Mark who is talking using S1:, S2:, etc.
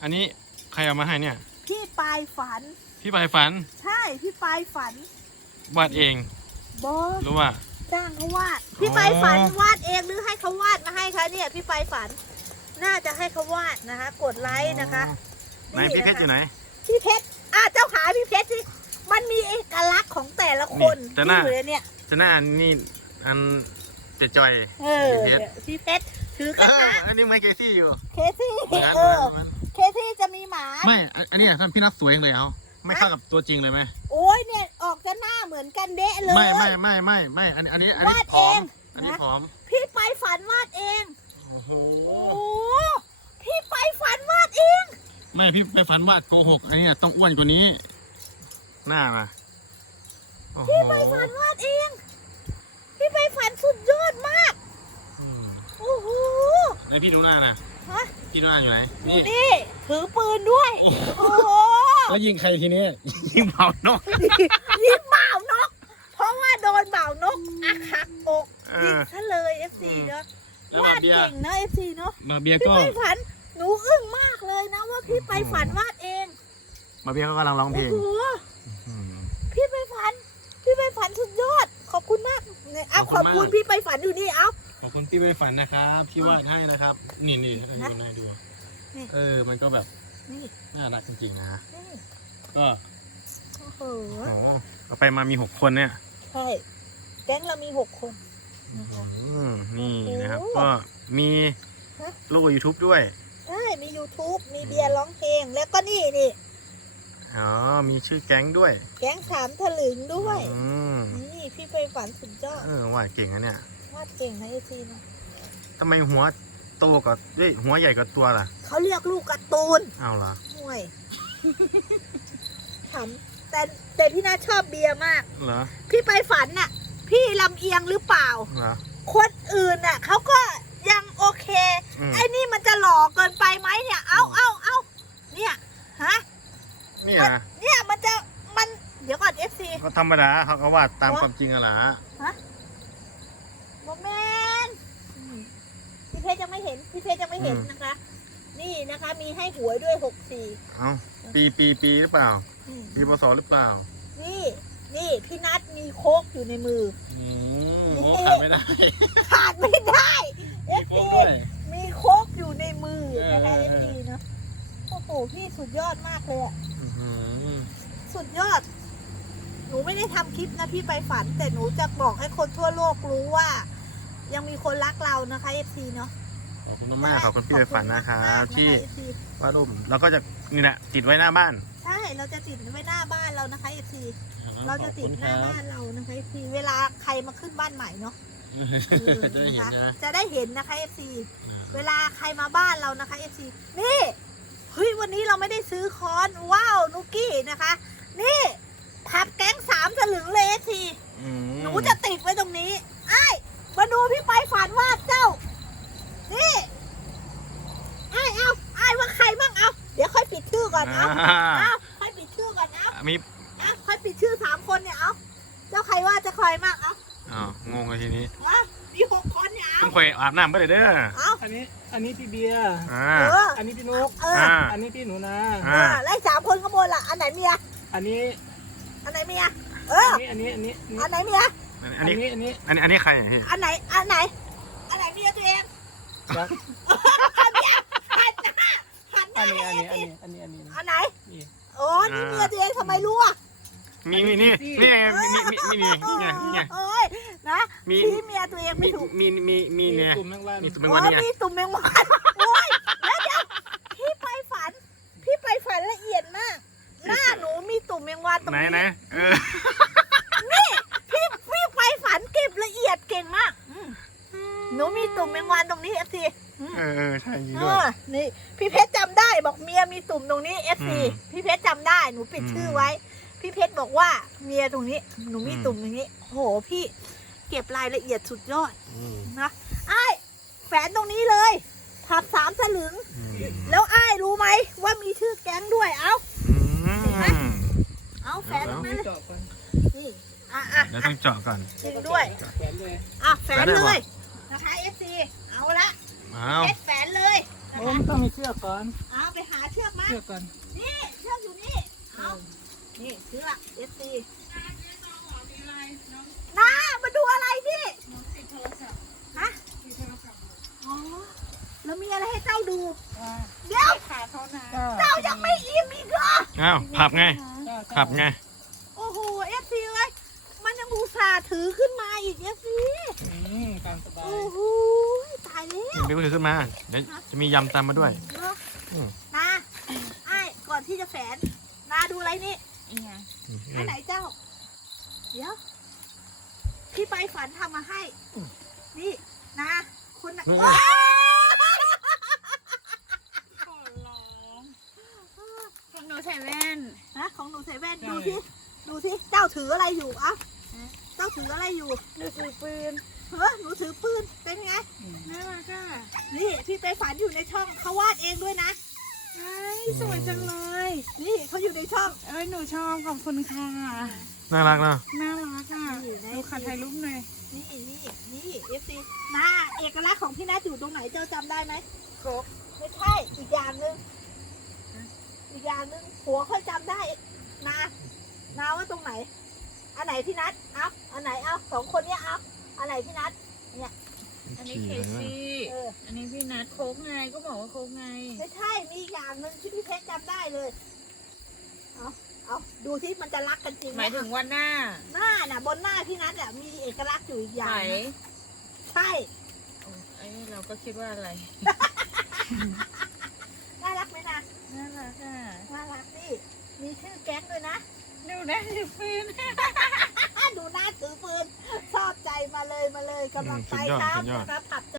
S1: อันนี้ใครเอามาให้เนี่ย
S2: พี่ปลายฝัน
S1: พี่ปลายฝัน
S2: ใช่พี่ปลายฝัน
S1: วาดเอง
S2: บอส
S1: รู้ว่า
S2: จ้างเขาวาดพี่ปลายฝันวาดเองหรือให้เขาวาดมาให้คะเนี่ยพี่ปลายฝันน่าจะให้เขาวาดนะคะกดไลค์นะคะ
S1: ไหนพี่เพชรอยู่ไหน
S2: พี่เพชรเจ้าขาพี่เพชรสิมันมีเอกลักษณ์ของแต่ละคนที่อยู่ในเนี่ย
S1: จะหน้านี่อันเจะจอย
S2: พี่เพชรถือกระทะ
S1: อันนี้ไม่เคซี่อยู่
S2: เคซี่เคซี่จะมีหมา
S1: ไม่อันนี้ท่านพี่นัทสวยเลยเอาไม่เข้ากับตัวจริงเลยไหม
S2: โอ้ยเนี่ยออกจะหน้าเหมือนกันเดะเลย
S1: ไม่อันนี้
S2: วาดเอง
S1: อันนี้ผอม
S2: พี่ไปฝันวาดเอง
S1: โอ้โห
S2: พี่ไปฝันวาดเอง
S1: ไม่พี่ไปฝันวาดโกหกอันนี้ต้องอ้วนกว่านี้หน้ามา
S2: พี่ไปฝันวาดเองพี่ไปฝันสุดยอดมากโอ้โห
S1: แล้วพี่ดูหน้าน่ะพี่ดูหน้าอยู่ไหน
S2: นี่ถือปืนด้วยโอ้โห
S1: แล้วยิงใครทีนี้ยิงเบ่าวนก
S2: ยิงบ่าวนกเพราะว่าโดนบ่าวนกหักอกยิงซะเลย FC เนาะวาดเก่งนะ FC เนาะ
S1: มาเบียก็
S2: พี่ไปฝันหนูอึ้งมากเลยนะว่าพี่ไปฝันวาดเอง
S1: มาเบียก็กำลังร้องเพลง
S2: พี่ไปฝันสุดยอดขอบคุณมากเอาขอบคุณพี่ไปฝันอยู่นี่เอา
S1: ขอบคุณพี่ไปฝันนะครับพี่วาดให้นะครับนี่ให้ดูมันก็แบบน่ารักจริงๆนะก็
S2: โอ้โห
S1: เอาไปมามี6 คนเนี่ย
S2: ใช่แก๊งเรามี6 คน
S1: นี่นะครับก็มีลูก YouTube ด้วย
S2: ใช่มี YouTube มีเบียร์ร้องเพลงแล้วก็นี่
S1: อ๋อมีชื่อแก๊งด้วย
S2: แก๊ง3 ถลึงด้วยนี่พี่ไปฝันสุดยอด
S1: วาดเก่งนะเนี่ยว
S2: าดเก่งนะซีนะ
S1: ทำไมหัวโตกว่าหัวใหญ่กว่าตัวล่ะ
S2: เขาเรียกลูกการ์ตูน
S1: เอาล่ะ
S2: ห่วยถามแต่พี่น่าชอบเบียร์มาก
S1: เหรอ
S2: พี่ไปฝันน่ะพี่ลำเอียงหรือเปล่า
S1: เหรอ
S2: คนอื่นน่ะเขาก็ยังโอเคไอ้นี่มันจะหล่อเกินไปไหมเนี่ยเอาเนี่ยฮะเนี่ยมันเดี๋ยวก่อน FC
S1: เขาธรรมดาเขาก็วาดตามความจริงอะล่ะ
S2: ฮะโมเมนต์พี่เพชรยังไม่เห็นนะคะนี่นะคะมีให้หวยด้วย64
S1: เอาปีหรือเปล่าปีพศหรือเปล่า
S2: นี่พี่นัทมีโค้กอยู่ในมือ
S1: ขาดไม่ได้
S2: FC มีโค้กอยู่ในมือนะคะ FC เนาะโอ้โหพี่สุดยอดมากเลยอะสุดยอดหนูไม่ได้ทำคลิปนะพี่ไปฝันแต่หนูจะบอกให้คนทั่วโลกรู้ว่ายังมีคนรักเรานะคะ FC เนาะ
S1: ขอบคุณมากขอบคุณพี่ไปฝันนะคะที่วาดรูปเราก็จะนี่แหละติดไว้หน้าบ้าน
S2: ใช่เราจะติดไว้หน้าบ้านเรานะคะ FC เราจะติดหน้าบ้านเรานะคะ FC เวลาใครมาขึ้นบ้านใหม่เนาะจะได้เห็นนะคะ FC เวลาใครมาบ้านเรานะคะ FC นี่เฮ้ยวันนี้เราไม่ได้ซื้อค้อนว้าวนุกกี้นะคะนี่พับแก๊ง3 ถลึงเลยทีหนูจะติดไว้ตรงนี้ไอ้มาดูพี่ไปฝันวาดเจ้านี่ไอ้ว่าใครบ้างเอาเดี๋ยวค่อยปิดชื่อก่อนเอาค่อยปิดชื่อก่อนเอาค่อยปิดชื่อ3 คนเนี่ยเอาเจ้าใครว่าจะใครบ้างเอา
S1: งงเลยทีนี้
S2: มี6 คนเนี่ย
S1: ต้องคอยอาบน้ำไม่ได้เด้อ
S3: อันนี้พี่เบียร์อันนี้พี่นกอันนี้พี่หนูนา
S2: ไล่3 คนข้างบนล่ะอันไหนเมีย
S3: อันไหนเมีย
S2: อันไหนเมีย
S1: อันนี้ใคร
S2: อันไหนเมียตัวเอง
S3: อัน
S2: ไหนโอ้นี่เมียตัวเองทำไมรู้อ่ะ
S1: นี่
S2: โอ้ยนะพี่เมียตัวเองไม่ถูก
S1: มีเนี่ย
S3: ตุ่มแมงวัน
S1: มีตุ่มแมงวันเนี่ย
S2: มีตุ่มแมงวันโอ้ยแล้วพี่ไปฝันละเอียดมากหน้าหนูมีตุ่มแมงวันตรงนี้
S1: ไหน
S2: นี่พี่ไปฝันเก็บละเอียดเก่งมากหนูมีตุ่มแมงวันตรงนี้ FC
S1: ใช่จริงด้วย
S2: นี่พี่เพชรจำได้บอกเมียมีตุ่มตรงนี้ FC พี่เพชรจำได้หนูปิดชื่อไว้พี่เพชรบอกว่าเมียตรงนี้หนูมีตุ่มตรงนี้โหพี่เก็บรายละเอียดสุดยอดนะไอ้แฝนตรงนี้เลยพับ3 ถลึงแล้วไอ้รู้ไหมว่ามีชื่อแก๊งด้วยเอาแฝนตรงนั้นนี่
S1: แล้วต้องเจาะก่อน
S2: จริงด้วยแฝนเลยนะคะ FC เอาละเพชรแฝนเลย
S3: ผมต้องมีเชือกก่อน
S2: ไปหาเชือกมา
S3: เชือกก่อน
S2: นี่เชือกอยู่นี่เอานี่เชือกเอฟซีน้ามาดูอะไรพี่ฮะอ๋อแล้วมีอะไรให้เจ้าดูเดี๋ยวเจ้ายังไม่อิ่มอีกเหรอ
S1: อ้าวผับไงผับไง
S2: โอ้โหเอฟซีเลยมันยังอุตส่าห์ถือขึ้นมาอีกเอฟซี
S3: ตามสบาย
S2: โอ้โหตายแล้ว
S1: เบลถือขึ้นมาเดี๋ยวจะมียำตามมาด้วย
S2: นาไอ้ก่อนที่จะแฝนนาดูอะไรนี่อันไหนเจ้า เดี๋ยวพี่ไปฝันทำมาให้ นี่นะคุณนะ
S4: ของหนูใส่แว่น
S2: นะของหนูใส่แว่นดูสิดูสิเจ้าถืออะไรอยู่อ่ะเจ้าถืออะไรอยู่
S4: หนูถือปืน
S2: หนูถือปืนเป็นไง
S4: น่ารักอ่ะ
S2: นี่พี่ไปฝันอยู่ในช่องเขาวาดเองด้วยนะ
S4: ไอ้สวยจังเลย
S2: นี่เขาอยู่ในช่อง
S4: เอ้ยหนูชอบขอบคุณค่ะ
S1: น่ารักเนาะ
S4: น่ารักอ่ะหนูขอถ่ายรูปหน่อย
S2: นี่เอฟซีนาเอกลักษณ์ของพี่นัทอยู่ตรงไหนเจ้าจำได้ไหม
S4: ครบ
S2: ไม่ใช่อีกอย่างหนึ่งหัวค่อยจำได้นาว่าตรงไหน อันไหนพี่นัทเอาอันไหนเอาสองคนเนี้ยเอาอันไหนพี่นัท
S4: อันนี้เคซี่ อันนี้พี่นัทโค้กไงก็บอกว่าโค้กไง
S2: ไม่ใช่มีอีกอย่างหนึ่งที่พี่เพชรจำได้เลยเอาดูที่มันจะรักกันจริง
S4: หมายถึงวันหน้า
S2: หน้าน่ะบนหน้าพี่นัทอ่ะมีเอกลักษณ์อยู่อีกอย่าง
S4: ไหน
S2: หนึ่งใช่
S4: ไอ้เราก็คิดว่าอะไร
S2: น่ารักไหมนะ
S4: น่ารักอ่ะ
S2: น่ารักนี่มีชื่อแก๊งด้วยนะ
S4: ดูนะถือปืน
S2: ดูหน้าถือปืนชอบใจมาเลยกำลังไปครับนะครับผับ